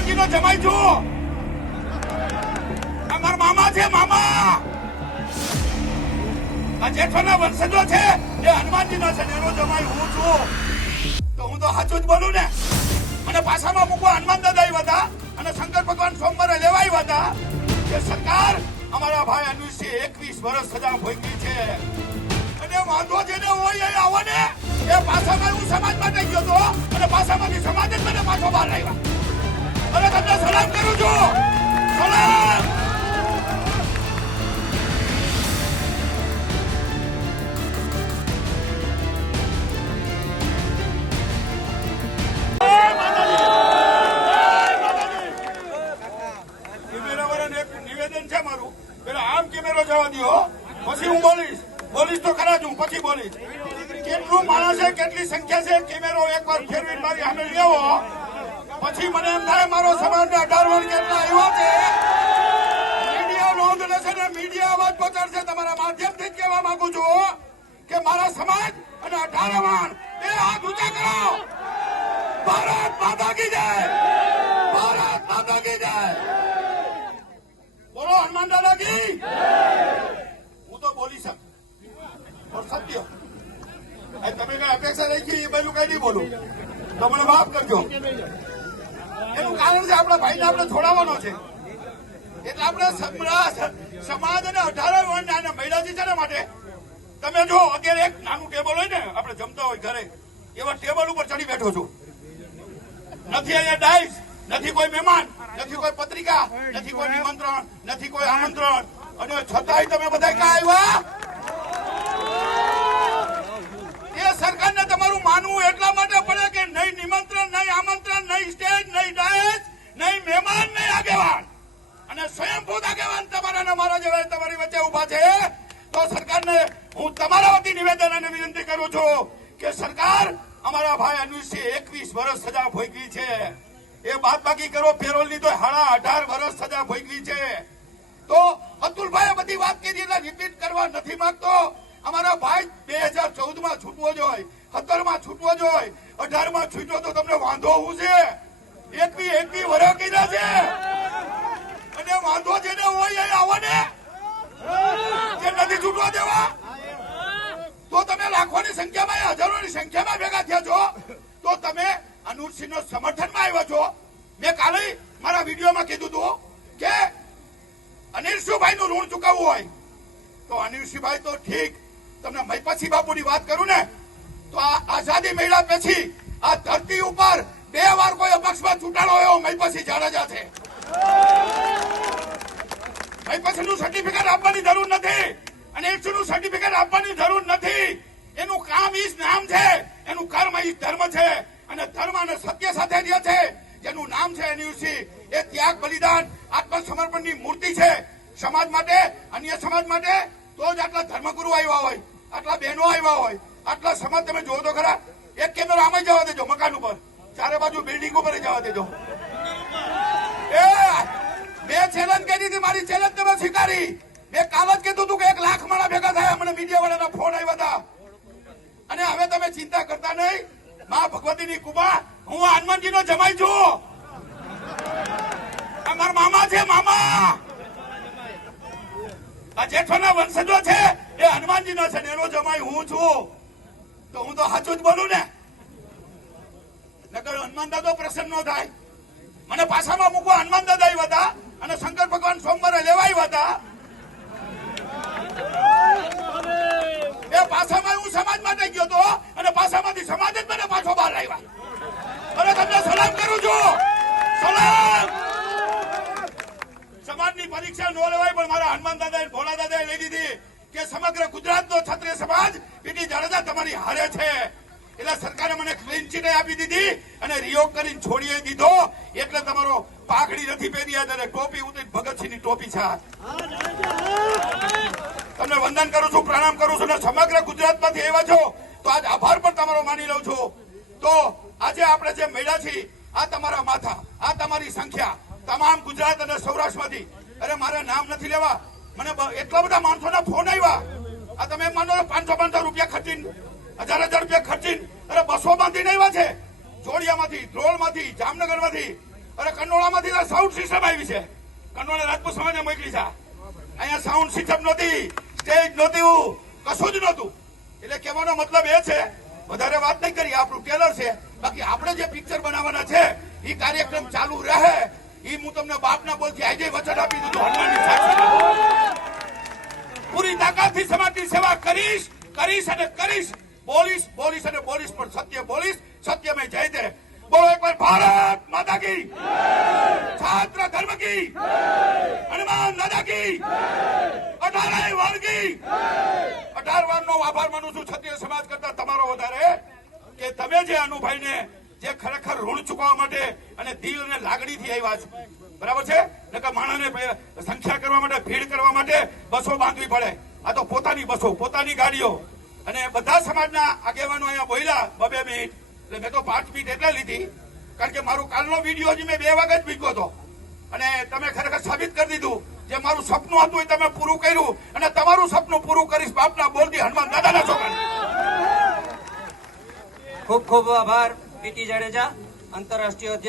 હનુમાનજીનો જમાઈ છું. અમારા મામા છે, મામા. આ જેઠોના વંશજો છે એ હનુમાનજીના છે, એનો જમાઈ હું છું. તો હું તો સાચું જ બોલું ને. અને પાછામાં મૂકવા હનુમાન દાદા આવ્યા હતા અને શંકર ભગવાન સોમવારે લેવા આવ્યા હતા કે સરકાર અમારા ભાઈ અનુષી 21 વર્ષ સજા ભોગવી છે અને વાંધો જેને હોય એ આવો ને. એ પાછામાં હું સમાજ માટે ગયો હતો અને પાછામાંથી સમાજ જ મને પાછો બહાર આવ્યા. અને તમને સલામ કરું છું, સલામ. નિવેદન છે મારું, પેલા આમ કેમેરો જવા દો, પછી હું બોલીશ તો ખરા જ હું, પછી બોલીશ. કેટલું માણસ છે, કેટલી સંખ્યા છે, કેમેરો એકવાર ફેરવીને મારી સામે લેવો, પછી મને એમ થાય મારો સમાજને 18 વર્ષ કેટલા આવ્યા છે. મીડિયા નોંધ લેશે ને મીડિયા અવાજ પહોંચાડશે. તમારા માધ્યમથી કહેવા માંગુ છું કે મારા સમાજ અને 18 વાન એ હાથ ઊંચા કરો. ભારત માતા કી જય, ભારત માતા કી જય. બોલો હનુમાન દાદા કી. હું તો બોલી શકું સત્ય. તમે કઈ અપેક્ષા રાખી એ બધું કઈ નહીં બોલું તો મને માફ કરજો. એનું કારણ છે આપણા ભાઈને આપણે છોડાવવાનો છે. એટલે આપણે સમાજ અને 18 વર્ષના મહિલાજી છે ને માટે તમે જો અત્યારે એક નાનું ટેબલ હોય ને, આપણે જમતા હોય ઘરે, એવા ટેબલ ઉપર ચડી બેઠો છું. નથી અહીંયા ડાઈસ, નથી કોઈ મહેમાન, નથી કોઈ પત્રિકા, નથી કોઈ નિમંત્રણ, નથી કોઈ આમંત્રણ, અને છતાંય તમે બધા ક્યાં આવ્યા? એ સરકારને તમારું માનવું એટલા માટે પડે કે નહીં નિમંત્રણ, નહીં આમંત્રણ, નહીં સ્ટેજ, નહીં ડાયસ, નહીં મહેમાન, નહીં આગેવાન, અને સ્વયંભૂત આગેવાન તમારા ને મારા જેવા તમારી વચ્ચે ઉભા છે. તો સરકારને હું તમારા વતી નિવેદન અને વિનંતી કરું છું કે સરકાર અમારા ભાઈ અનુષી 21 વર્ષ સજા ભોગવી છે. એ બાદ બાકી કરો, પેરોલની તો 18 વર્ષ સજા ભોગવી છે. તો અતુલભાઈએ બધી વાત કરી એટલે રિપીટ કરવા નથી માંગતો. અમારા ભાઈ 2014 માં છૂટવો જોઈએ, 17 માં છૂટવો જોઈએ, 18 માં છૂટવો તો તમને વાંધો શું છે? 21 વર્ષ કીધા છે અને વાંધો જેને હોય એ આવો ને. જે નથી છૂટવા દેવા તો તમે લાખોની સંખ્યામાં, હજારોની સંખ્યામાં ભેગા થયા છો, તો તમે અનુરસિંહનો સમર્થનમાં આવ્યા છો. મેં કાલે મારા વિડીયોમાં કીધું હતું કે અનિલસિંહભાઈનું ઋણ ચૂકવવું હોય તો અનિલસિંહભાઈ તો ઠીક. તમને મહિપતસિંહ બાપુની વાત કરું ને તો આ આઝાદી મેળા પછી આ ધરતી ઉપર 2 વાર કોઈ અપક્ષમાં ચૂંટાણો એવો મહિપતસિંહ જાડેજા છે. મહિપતસિંહનું સર્ટિફિકેટ આપવાની જરૂર નથી, અનિલસિંહનું સર્ટિફિકેટ આપવાની જરૂર નથી. એનું કામ ઈ જ નામ છે, એનું કર્મ ઈ ધર્મ છે, અને ધર્મ અને સત્ય સાથે રહે છે. જેનું નામ છે અનિલસિંહ, એ ત્યાગ, બલિદાન, આત્મસમર્પણની મૂર્તિ છે. સમાજ માટે, અન્ય સમાજ માટે તો જ આટલા ધર્મગુરુ આવ્યા હોય, આટલા બહેનો આવ્યા હોય, આટલા સમાજ. તમે જોવો તો ખરા, એક કેમેરો આમાં જવા દેજો, મકાન ઉપર, ચારે બાજુ બિલ્ડિંગ ઉપર જવા દેજો. એ મેં ચેલેન્જ કરી હતી, મારી ચેલેન્જ તમે સ્વીકારી. મેં કાલ જ કીધું હતું કે 1 લાખ માણા ભેગા થયા. મને મીડિયા વાળાના ફોન આવ્યા હતા. અને હવે તમે ચિંતા કરતા નહીં. મા ભગવતીની કૃપા, હું હનુમાનજીનો જમાઈ છું. અમારા મામા છે, મામા. આ જેઠોના વંશજો છે એ હનુમાનજીનો છે, એનો જમાઈ હું છું. તો હું તો સાચું જ બોલું ને. નકર હનુમાન દાદો પ્રસન્ન ન થાય. મને પાછામાં મૂકવા હનુમાન દાદા આવ્યા હતા અને શંકર ભગવાન સોમવારે લેવા આવ્યા હતા. એ પાછામાં હું સમાજ માટે ગયો હતો અને પાછામાંથી સમાજ જ મને પાછો બહાર આવ્યા. અને તમને સલામ કરું છું, સલામ. સમાજની પરીક્ષા ન લેવાય, પણ મારા હનુમાન દાદા ભોળા દાદાએ લઈ લીધી કે સમગ્ર ગુજરાતનો ક્ષત્રિય સમાજ પીટી જાડેજા તમારી હારે છે. એટલે સરકારે મને ક્લીન ચીટ આપી દીધી અને રિયોગ કરીને છોડી દીધો. એટલે તમારો પાઘડી નથી પહેરી અને ટોપી ઉતરી ભગતસિંહની ટોપી છે. તમને વંદન કરું છું, પ્રણામ કરું છું. અને સમગ્ર ગુજરાતમાંથી આવ્યા છો તો આજ આભાર પણ તમારો માની લઉં છું. તો આજે આપણે જે મળ્યા છીએ, આ તમારા માથા, આ તમારી સંખ્યા, તમામ ગુજરાત અને સૌરાષ્ટ્રમાંથી. અરે મારે નામ નથી લેવા, મને એટલા બધા માણસોના ફોન આવ્યા. આ તમે એમ માનો 500 રૂપિયા ખર્ચીને, 1000 રૂપિયા ખર્ચીને, અરે બસો બાંધીને આવ્યા છે. જોડિયામાંથી, ધ્રોળમાંથી, જામનગરમાંથી. અરે કંડોળામાંથી સાઉન્ડ સિસ્ટમ આવી છે, કંડોળા રાજપૂત સમાજને મોકલી છે. અહીંયા સાઉન્ડ સિસ્ટમ નહોતી, સ્ટેજ નહોતું, કશું જ નહોતું. એટલે કહેવાનો મતલબ એ છે, વધારે વાત નહીં કરી, આપણું ટેલર છે. બાકી આપણે જે પિક્ચર બનાવવાના છે એ કાર્યક્રમ ચાલુ રહે. એ હું તમને બાપના બોલથી આજે વચન આપી દીધું, હનુમાનની સાક્ષી પૂરી તાકાતથી સમાજની સેવા કરીશ અને કરીશ. બોલીશ અને બોલીશ, પણ સત્ય બોલીશ, સત્યમય જયતે. બોલો એકવાર ભારત માતા કી, છાત્ર ધર્મ કી, હનુમાન દાદા કી, 18 વાર કી. 18 વારનો આભાર માનું છું ક્ષત્રિય સમાજ કરતા તમારો વધારે, કે તમે જે અનુભાઈને જે ખરેખર ઋણ ચૂકવવા માટે અને દિલ અને લાગણીથી આવ્યા છો. બરાબર છે? નકર માણસને સંખ્યા કરવા માટે, ભીડ કરવા માટે બસો બાંધવી પડે. આ તો પોતાની બસો, પોતાની ગાડીઓ. અને બધા સમાજના આગેવાનો અહીંયા બોલ્યા 2 મિનિટ, એટલે મેં તો 5 મિનિટ એટલે લીધી, કારણ કે મારું કાલનો વિડીયો હજી મેં 2 વાગે જ મૂક્યો હતો. અને તમે ખરેખર સાબિત કરી દીધું, જે મારું સપનું હતું એ તમે પૂરું કર્યું, અને તમારું સપનું પૂરું કરીશ બાપના બોલથી, હનુમાન દાદાના છોકરા. ખૂબ ખૂબ આભાર પીટી જાડેજા, આંતરરાષ્ટ્રીય અધ્યક્ષ.